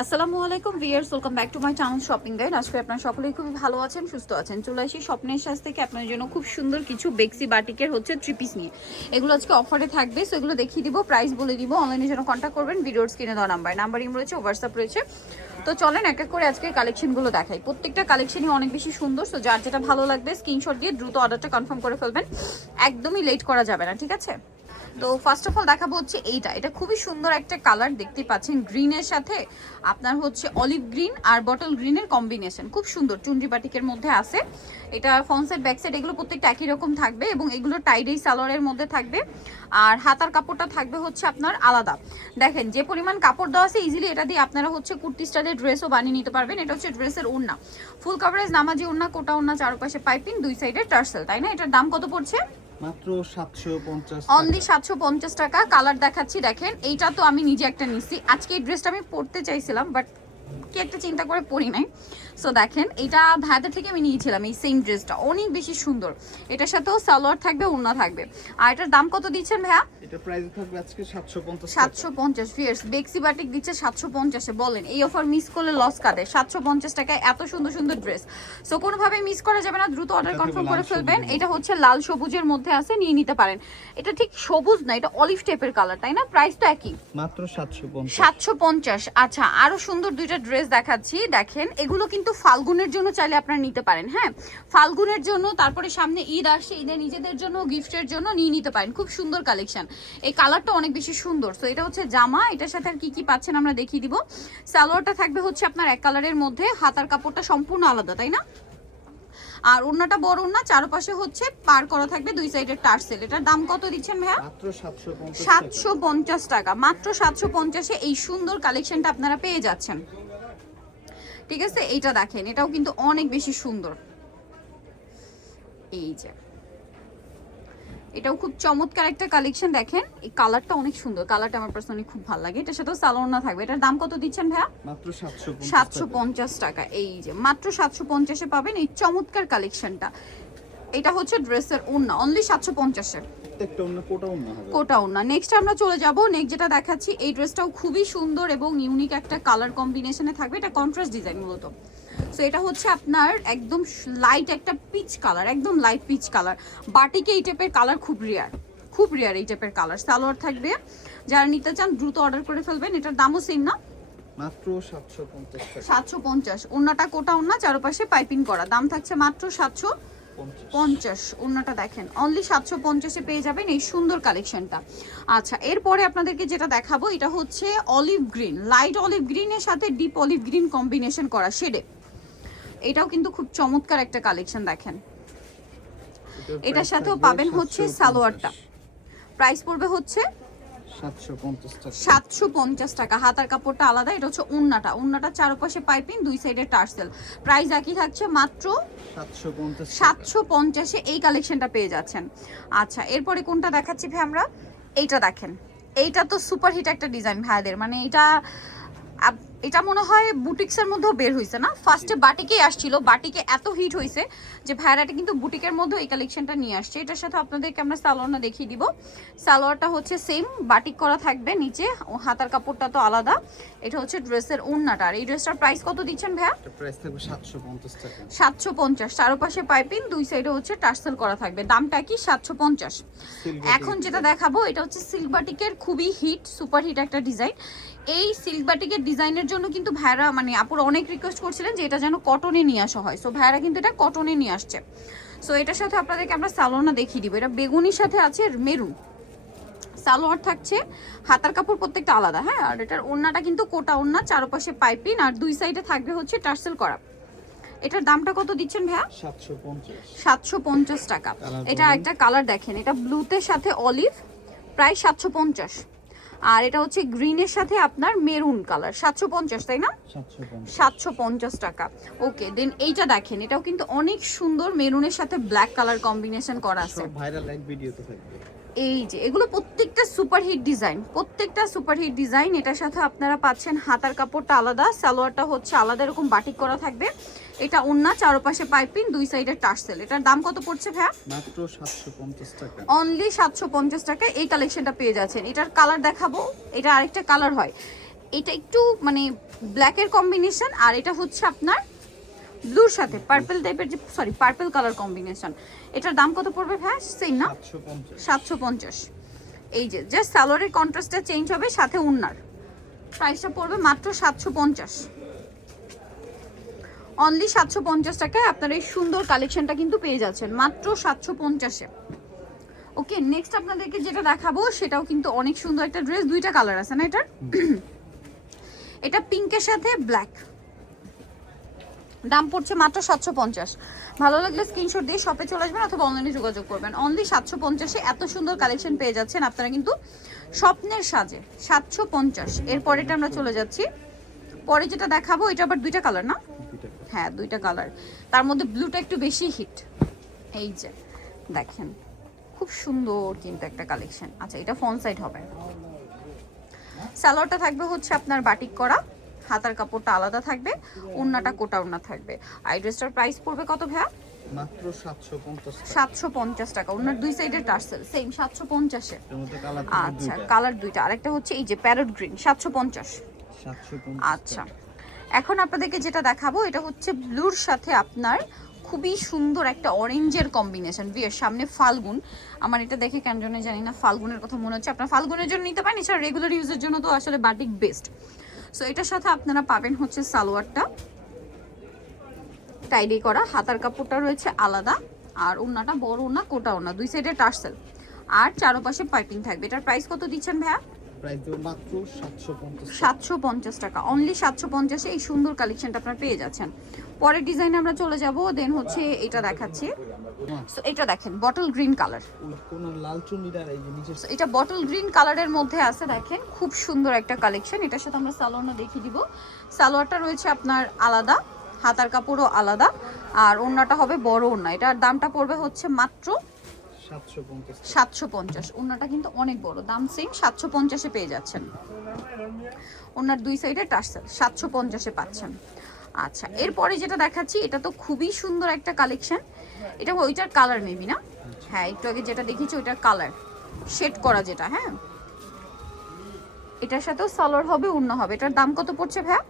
আসসালামু আলাইকুম viewers, welcome back to my channel shopping guide. আজকে আপনারা সকলেই খুবই ভালো আছেন, সুস্থ আছেন। চলে আসি স্বপ্নের সাজ থেকে আপনাদের জন্য খুব সুন্দর কিছু বেক্সি বাটিকের হচ্ছে থ্রি পিস নিয়ে। এগুলো আজকে অফারে থাকবে, সো এগুলো দেখিয়ে দিব, প্রাইস বলে দিব। অনলাইনে জন্য কন্ট্যাক্ট করবেন, ভিডিওর স্ক্রিনে দেওয়া নাম্বার ইম রয়েছে, হোয়াটসঅ্যাপ রয়েছে। তো চলেন এক এক করে আজকের কালেকশনগুলো দেখাই। প্রত্যেকটা কালেকশনই অনেক বেশি সুন্দর, সো যার যেটা ভালো লাগবে স্ক্রিনশট দিয়ে দ্রুত অর্ডারটা কনফার্ম করে ফেলবেন, একদমই লেট করা যাবে না, ঠিক আছে? তো ফার্স্ট অফ অল দেখাবো হচ্ছে এটা খুবই সুন্দর একটা কালার, দেখতে পাচ্ছেন গ্রিনের সাথে আপনার হচ্ছে অলিভ গ্রিন আর বটল গ্রিনের কম্বিনেশন, খুব সুন্দর চুনরি বাটিকের মধ্যে আছে। এটা ফ্রন্ট সাইড ব্যাক সাইড এগুলো প্রত্যেকটা একই রকম থাকবে এবং এগুলো টাইডাই সালোয়ারের মধ্যে থাকবে। আর হাতার কাপড়টা থাকবে হচ্ছে আপনার আলাদা। দেখেন যে পরিমাণ কাপড় দেওয়া আছে, ইজিলি এটা দিয়ে আপনারা হচ্ছে কুর্তি স্টাইলের ড্রেসও বানিয়ে নিতে পারবেন। এটা হচ্ছে ড্রেসের ওড়না, ফুল কভারেজ নামাজি ওড়না, কোটা ওড়না, চারপাশে পাইপিং, দুই সাইডে টার্সেল, তাই না? এটার দাম কত পড়ছে? মাত্র 750 অনলি 750 টাকা। কালার দেখাচ্ছি, দেখেন এইটা তো আমি নিজে একটা নিছি। আজকে এই ড্রেসটা আমি পরতে চাইছিলাম, বাট কি একটা চিন্তা করে পরি নাই। সো দেখেন এটা ভাইদের থেকে আমি নিয়েছিলাম এই সেম ড্রেসটা, অনেক বেশি সুন্দর। এটার সাথেও সালোয়ার থাকবে, ওড়না থাকবে। আর এটার দাম কত দিচ্ছেন ভাইয়া? এটা প্রাইস থাকবে আজকে 750 750 ফিয়ার্স বেক্সি বাটিক দিচ্ছে 750 এ। বলেন এই অফার মিস করলে লস কাদের? 750 টাকায় এত সুন্দর সুন্দর ড্রেস, সো কোনোভাবে মিস করা যাবে না, দ্রুত অর্ডার কনফার্ম করে ফেলবেন। এটা হচ্ছে লাল সবুজের মধ্যে আছে, নিয়ে নিতে পারেন। এটা ঠিক সবুজ না, এটা অলিভ টাইপের কালার, তাই না? প্রাইসটা একই, মাত্র 750 750। আচ্ছা, আরো সুন্দর দুইটা ড্রেস দেখাচ্ছি, দেখেন এগুলো কিন্তু ফাল্গুনের জন্য চাইলে আপনারা নিতে পারেন। হ্যাঁ, ফাল্গুনের জন্য, তারপরে সামনে ঈদ আসছে, ঈদের নিজেদের জন্য গিফটের জন্য নিয়ে নিতে পারেন। খুব সুন্দর কালেকশন, এই কালারটা অনেক বেশি সুন্দর। তো এটা হচ্ছে জামা, এটার সাথে আর কি কি পাচ্ছেন আমরা দেখিয়ে দিব। সালোয়ারটা থাকবে হচ্ছে আপনার এক কালারের মধ্যে, হাতার কাপড়টা সম্পূর্ণ আলাদা, তাই না? আর ওড়নাটা বড় ওড়না, চারপাশে হচ্ছে পার করা থাকবে, দুই সাইডের টার্সেল। এটার দাম কত দিচ্ছেন ভাইয়া? মাত্র 750 750 টাকা। মাত্র 750-এ এই সুন্দর কালেকশনটা আপনারা পেয়ে যাচ্ছেন, ঠিক আছে? এইটা দেখেন, এটাও কিন্তু অনেক বেশি সুন্দর। এই যে এটাও খুব চমৎকার একটা কালেকশন, দেখেন এই কালারটা অনেক সুন্দর, কালারটা আমার পার্সোনালি খুব ভালো লাগে। এটার সাথেও সালোয়ার না থাকবে। এটার দাম কত দিচ্ছেন ভাইয়া? মাত্র 750 টাকা। এই যে মাত্র 750-এ পাবেন এই চমৎকার কালেকশনটা। এটা হচ্ছে ড্রেসের ওড়না, অনলি 750-এ। প্রত্যেকটা অন্য কোটাও না হবে। কোটা ওড়না। নেক্সট আমরা চলে যাব, নেক্সট যেটা দেখাচ্ছি, এই ড্রেসটাও খুবই সুন্দর এবং ইউনিক একটা কালার কম্বিনেশনে থাকবে। এটা কন্ট্রাস্ট ডিজাইন মূলত। সো এটা হচ্ছে আপনার একদম লাইট একটা পিচ কালার, একদম লাইট পিচ কালার। বাটিকে এই টাইপের কালার খুব রেয়ার, খুব রেয়ার এই টাইপের কালার। সালোয়ার থাকবে, যারা নিতে চান দ্রুত অর্ডার করে ফেলবেন। এটার দামও সেম না, মাত্র 750 টাকা। 750। ওড়নাটা কোটা ওড়না, চারপাশে পাইপিং করা, দাম থাকছে মাত্র 750। ওড়নাটা দেখেন, অনলি 750-এ পেয়ে যাবেন এই সুন্দর কালেকশনটা। আচ্ছা, এরপরে আপনাদেরকে যেটা দেখাবো, এটা হচ্ছে অলিভ গ্রিন, লাইট অলিভ গ্রিনের সাথে ডিপ অলিভ গ্রিন কম্বিনেশন করা শেডে। এটাও কিন্তু খুব চমৎকার একটা কালেকশন, দেখেন। এটার সাথেও পাবেন হচ্ছে সালোয়ারটা, প্রাইস পড়বে হচ্ছে 750 টাকা। হাতার কাপড়টা আলাদা। এটা হচ্ছে ওড়নাটা চারপাশে পাইপিং, দুই সাইডে টার্সেল। প্রাইস একই থাকছে, মাত্র 750-এ এই কালেকশনটা পেয়ে যাচ্ছেন। আচ্ছা, এরপরে কোনটা দেখাচ্ছি ভাই আমরা? এইটা দেখেন, এইটা তো সুপার হিট একটা ডিজাইন ভাইদের, মানে এটা মনে হয় বুটিক্সের মধ্যেও বের হয়েছে না? ফার্স্টে বাটিকেই আসছিল, বাটিকে এত হিট হয়েছে যে ভাইরাটা কিন্তু বুটিকের মধ্যেও এই কালেকশনটা নিয়ে আসছে। এটার সাথে আপনাদেরকে আমরা সালোয়ারটা দেখিয়ে দিব। সালোয়ারটা হচ্ছে সেম বাটিক করা থাকবে, নিচে হাতার কাপড়টা তো আলাদা। এটা হচ্ছে ড্রেসের ওড়নাটা। আর এই ড্রেসটার প্রাইস কত দিচ্ছেন ভাইয়া? প্রাইস থাকবে 750 টাকা। 750, চারপাশে পাইপিং, দুই সাইডে হচ্ছে টার্সেল করা থাকবে, দামটা কি? 750। এখন যেটা দেখাবো, এটা হচ্ছে সিল্ক বাটিকের খুবই হিট, সুপার হিট একটা ডিজাইন। এই সিল্ক বাটিকের ডিজাইনের জন্য কিন্তু ভাইরা, মানে আপুরা অনেক রিকোয়েস্ট করছিলেন যে এটা যেন কটনে নিয়ে আসা হয়, সো ভাইরা কিন্তু এটা কটনে নিয়ে আসছে। সো এটার সাথে আপনাদেরকে আমরা সালোয়ারটা দেখিয়ে দিব। এটা বেগুনির সাথে আছে মেরুন, সালোয়ার থাকছে, হাতার কাপড় প্রত্যেকটা আলাদা। হ্যাঁ, আর এটার ওড়নাটা কিন্তু কোটা ওড়না, চারপাশে পাইপিং, আর দুই সাইডে থাকবে হচ্ছে টার্সেল করা। এটার দামটা কত দিচ্ছেন ভাইয়া? 750 টাকা। এটা একটা কালার দেখেন, এটা ব্লুতে সাথে অলিভ, প্রায় 750। আর এটা হচ্ছে গ্রিনের সাথে আপনার মেরুন কালার, 750, তাই না? 750 টাকা। ওকে, দেন এইটা দেখেন, এটাও কিন্তু অনেক সুন্দর, মেরুনের সাথে ব্ল্যাক কালার কম্বিনেশন করা আছে। সব ভাইরাল লাইক ভিডিওতে থাকবে। এই যে এগুলো প্রত্যেকটা সুপারহিট ডিজাইন, প্রত্যেকটা সুপারহিট ডিজাইন। এটার সাথে আপনারা পাচ্ছেন হাতার কাপড়টা আলাদা, সালোয়ারটা হচ্ছে আলাদা এরকম বাটিক করা থাকবে। এটা ওন্না, চারপাশে পাইপিং, দুই সাইডে টার্সেল। এটার দাম কত পড়ছে ভাইয়া? মাত্র 750 টাকা। অনলি 750 টাকায় এই কালেকশনটা পেয়ে যাচ্ছেন। এটার কালার দেখাবো, এটা আরেকটা কালার হয়। এটা একটু মানে ব্ল্যাকের কম্বিনেশন, আর এটা হচ্ছে আপনার ব্লুর সাথে পার্পল টাইপের, যে সরি পার্পল কালার কম্বিনেশন। এটার দাম কত পড়বে ভাই? সেম না, 750। 750। এই যে জাস্ট সালোয়ারের কন্ট্রাস্টটা চেঞ্জ হবে, সাথে উন্নার প্রাইসটা পড়বে মাত্র 750। অনলি 750 টাকায় আপনারা এই সুন্দর কালেকশনটা কিন্তু পেয়ে যাচ্ছেন মাত্র 750-এ। ওকে, নেক্সট আপনাদেরকে যেটা দেখাবো সেটাও কিন্তু অনেক সুন্দর একটা ড্রেস। দুইটা কালার আছে না এটার? এটা পিঙ্কের সাথে ব্ল্যাক, দাম পড়ছে মাত্র 750। ভালো লাগলে স্ক্রিনশট দিয়ে শপে চলে আসবেন অথবা অনলাইনে যোগাযোগ করবেন। অনলি 750-এ এত সুন্দর কালেকশন পেয়ে যাচ্ছেন আপনারা কিন্তু স্বপ্নের সাজে। 750। এরপর এটা আমরা চলে যাচ্ছি, পরে যেটা দেখাবো এটা আবার দুইটা কালার না? হ্যাঁ দুইটা কালার, তার মধ্যে ব্লুটা একটু বেশি হিট। এই যে দেখেন খুব সুন্দর কিন্তু একটা কালেকশন। আচ্ছা, এটা ফ্রন্ট সাইড হবে, সালোয়ারটা থাকবে হচ্ছে আপনার বাটিক করা, হাতার কাপড়টা আলাদা থাকবে, ওড়নাটা কোটা ওড়না থাকবে। আর ড্রেসটার প্রাইস পড়বে কত ভাইয়া? মাত্র 750 টাকা। 750 টাকা। ওড়নার দুই সাইডের টার্সেল সেম 750-এ। এর মধ্যে কালার আচ্ছা, কালার দুইটা, আরেকটা হচ্ছে এই যে প্যারট গ্রিন 750। 750। আচ্ছা, এখন আপনাদেরকে যেটা দেখাবো এটা হচ্ছে ব্লুর সাথে আপনার খুবই সুন্দর একটা অরেঞ্জের কম্বিনেশন। বিয়ের সামনে ফাল্গুন, আমার এটা দেখে কেন জানি জানি না ফাল্গুনের কথা মনে হচ্ছে। আপনারা ফাল্গুনের জন্য নিতে পারেন, এছাড়া রেগুলার ইউজের জন্য তো আসলে বাটিক বেস্ট। সো এটার সাথে আপনারা পাবেন হচ্ছে সালোয়ারটা টাইডি করা, হাতার কাপড়টা রয়েছে আলাদা, আর ওড়নাটা বড় ওড়না, কোটা ওড়না, দুই সাইডে টার্সেল, আর চারপাশে পাইপিং থাকবে। এটার প্রাইস কত দিচ্ছেন ভাইয়া? প্রাইস দেব মাত্র 750। 750 টাকা। অনলি 750-এ এই সুন্দর কালেকশনটা আপনারা পেয়ে যাচ্ছেন। পরের ডিজাইনে আমরা চলে যাব, দেন হচ্ছে এটা দেখাচ্ছি। সো এটা দেখেন বটল গ্রিন কালার, কোন লাল চুন্নিটার এই যে নিচে এটা বটল গ্রিন কালারের মধ্যে আছে। দেখেন খুব সুন্দর একটা কালেকশন। এটার সাথে আমরা সালোয়ারটা দেখিয়ে দিব। সালোয়ারটা রয়েছে আপনার আলাদা, হাতার কাপড়ও আলাদা, আর ওড়নাটা হবে বড় ওড়না। এটার দামটা পড়বে হচ্ছে মাত্র 750। 750। ওড়নাটা কিন্তু অনেক বড়, দাম সেম 750-এ পেয়ে যাচ্ছেন। ওড়নার দুই সাইডে টার্সেল 750-এ পাচ্ছেন। আচ্ছা, এরপরে যেটা দেখাচ্ছি এটা তো খুবই সুন্দর একটা কালেকশন। এটা ওইটার কালার মেবি না? হ্যাঁ, একটু আগে যেটা দেখিয়েছি ওইটার কালার শেড করা যেটা। হ্যাঁ, এটার সাথেও সালোয়ার হবে, ওড়না হবে। এটার দাম কত পড়ছে ভাইয়া?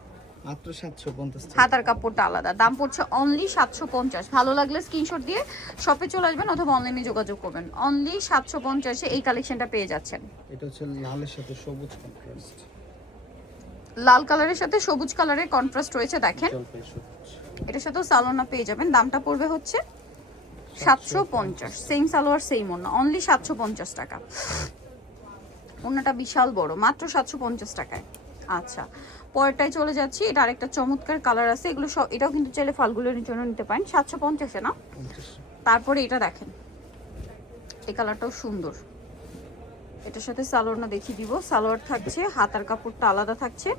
মাত্র 750 টাকা। হাতার কাপড়টা আলাদা, দাম পড়ছে অনলি 750। ভালো লাগলে স্ক্রিনশট দিয়ে শপে চলে আসবেন অথবা অনলাইনে যোগাযোগ করবেন। অনলি 750-এ এই কালেকশনটা পেয়ে যাচ্ছেন। এটা হচ্ছে লালের সাথে সবুজ কন্ট্রাস্ট। লাল কালারের সাথে সবুজ কালারের কন্ট্রাস্ট রয়েছে দেখেন। জলপাই সবুজ। এটার সাথেও সালোয়ার পেয়ে যাবেন, দামটা পড়বে হচ্ছে 750। সেম সালোয়ার সেম ওড়না, অনলি 750 টাকা। ওড়নাটা বিশাল বড়, মাত্র 750 টাকায়। আচ্ছা, পরেরটায় চলে যাচ্ছি। এটা আরেকটা চমৎকার কালার আছে, এগুলো সব এটাও কিন্তু চাইলে ফালগুলোর জন্য নিতে পারেন। 750-এ না? 50। তারপরে এটা দেখেন, এই কালারটাও সুন্দর। এটার সাথে সালোয়ারটা দেখিয়ে দিব। সালোয়ার থাকছে, হাতার কাপড়টা আলাদা থাকছে,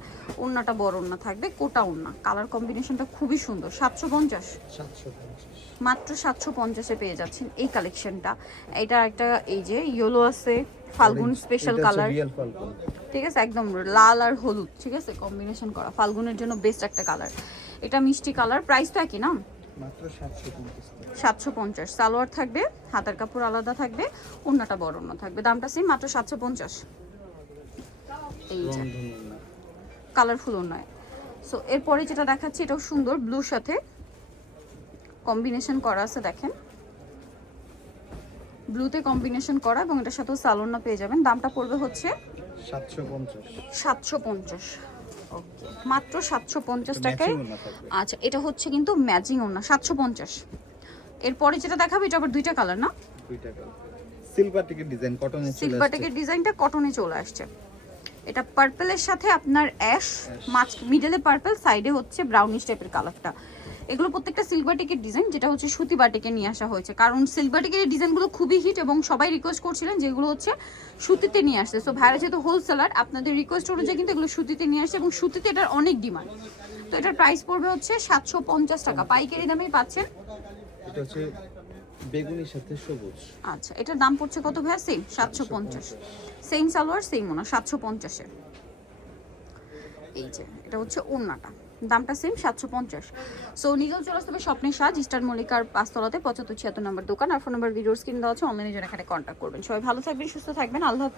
ওড়নাটা বড় ওড়না থাকবে, কোটা ওড়না। কালার কম্বিনেশনটা খুবই সুন্দর। 750, 750। মাত্র 750-এ পেয়ে যাচ্ছেন এই কালেকশনটা। এটা একটা এই যে ইয়েলো আছে, ফাল্গুন স্পেশাল কালার, রিয়েল ফাল্গুন। ঠিক আছে, একদম লাল আর হলুদ, ঠিক আছে, কম্বিনেশন করা, ফাল্গুনের জন্য বেস্ট একটা কালার। এটা মিষ্টি কালার, প্রাইস তো একই না? মাত্র 750 টাকা। 750। সালোয়ার থাকবে, হাতার কাপড় আলাদা থাকবে, ওড়নাটা বড় ওড়না থাকবে, দামটা সেম মাত্র 750। এই যে রংধনু না। কালারফুল ওড়নায়। সো এরপরে যেটা দেখাচ্ছি এটাও সুন্দর, ব্লুর সাথে কম্বিনেশন করা আছে দেখেন, ব্লুতে কম্বিনেশন করা, এবং এটার সাথেও সালোয়ার পেয়ে যাবেন। দামটা পড়বে হচ্ছে 750। 750। ওকে, মাত্র 750 টাকায়। ম্যাচিং না থাকবে। আচ্ছা, এটা হচ্ছে কিন্তু ম্যাচিং ওড়না, 750। এরপরে যেটা দেখাবো এটা আবার দুইটা কালার না? দুইটা কালার। সিলভার টিকের ডিজাইন কটনে চলে সিলভার আসছে। টেকের ডিজাইনটা কটনে চলে আসছে। এটা পার্পলের সাথে আপনার অ্যাশ, মাঝ মিডলে পার্পল, সাইডে হচ্ছে ব্রাউনিশ টাইপের কালারটা। এগুলো প্রত্যেকটা সিলভার টেকের ডিজাইন, যেটা হচ্ছে সুতি বাটিকে নিয়ে আসা হয়েছে, কারণ সিলভার টেকের ডিজাইনগুলো খুবই হিট এবং সবাই রিকোয়েস্ট করছিলেন যেগুলো হচ্ছে সুতিতে নিয়ে আসছে। সো ভাইরা যেহেতু হোলসেলার, আপনাদের রিকোয়েস্ট অনুযায়ী কিন্তু এগুলো সুতিতে নিয়ে আসছে, এবং সুতিতে এটার অনেক ডিমান্ড। তো এটার প্রাইস পড়বে হচ্ছে 750 টাকা, পাইকারি দামেই পাচ্ছেন। এটা হচ্ছে বেগুনির সাথে সবুজ। আচ্ছা, এটার দাম পড়ছে কত ভাইয়া? সেম 750। সেম সালোয়ার সেম ওনা, 750-এ। এই যে এটা হচ্ছে ওড়নাটা, দামটা সেম 750। সো নিজেও চলে আসতে হবে স্বপ্নের সাজ, ইস্টার মল্লিকার 5তলাতে 7576 নম্বর দোকান, আর ফোন নাম্বার ভিডিওস কিনে দেওয়া আছে, অনলাইনে জন্য এখানে কন্ট্যাক্ট করবেন। সবাই ভালো থাকবেন, সুস্থ থাকবেন, আল্লাহ হাফেজ।